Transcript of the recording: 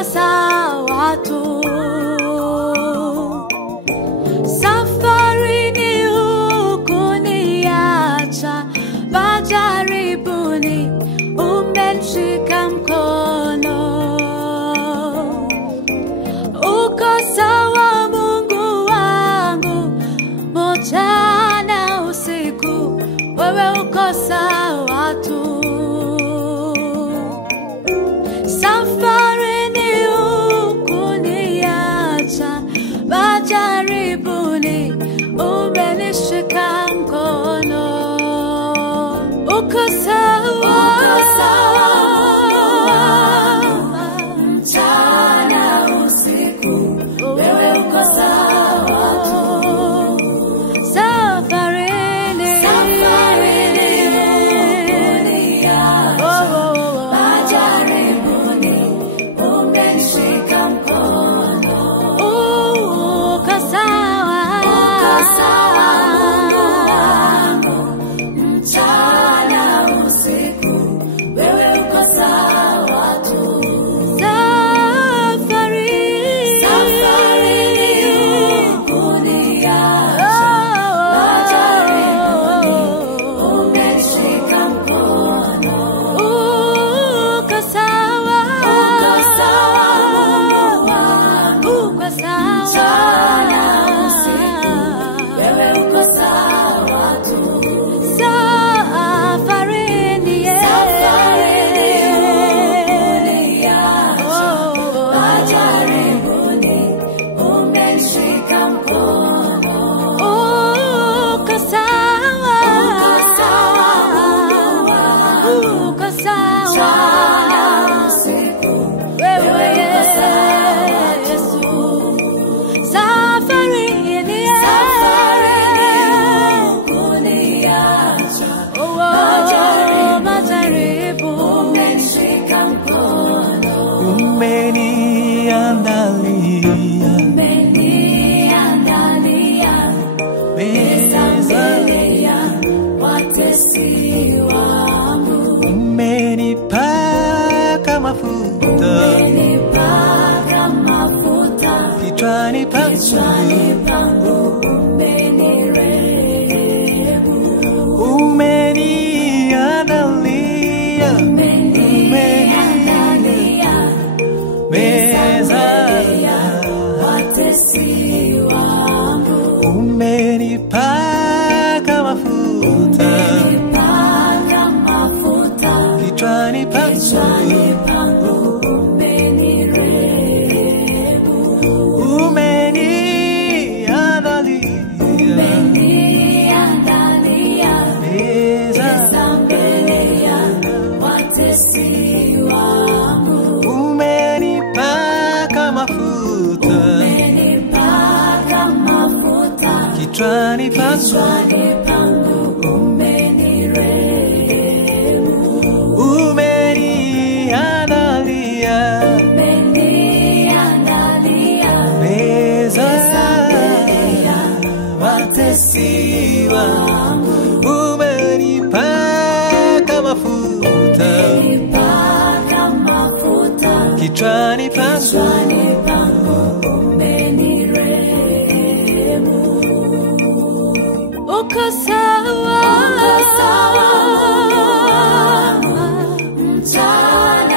uko sawa tu. Safarini hukuniacha, majaribuni umenishika mkono. Uko sawa Mungu wangu, mchana usiku, wewe uko sawa tu. Safarini hukuniacha, majaribuni umenishika mkono. Uko sawa, mchana usiku, wewe uko sawa tu. Safarini hukuniacha, majaribuni umenishika mkono. Uko sawa, Mungu wangu, mchana usiku, wewe uko sawa tu. Safarini hukuniacha, majaribuni umenishika mkono. Uko sawa, Mungu wangu, uko sawa, mchana usiku, wewe uko sawa tu. Safarini hukuniacha, majaribuni umenishika mkono. Uko sawa, Mungu wangu, uko sawa, mchana usiku, wewe uko sawa tu. Safarini hukuniacha, majaribu umenishika mkono. Umeniandalia meza mbele ya watesi wangu. Umenipaka mafuta kichwani pangu, umenirehemu. Umeniandalia meza ya watesi wangu. Umenipaka mafuta kichwani pangu, umenirehemu. Umeniandalia meza mbele ya watesi wangu. Umenipaka mafuta kichwani pangu, umenirehemu. Umeniandalia meza mbele ya watesi wangu. Umenipaka mafuta kichwani pangu, umenirehemu. Uko sawa, mchana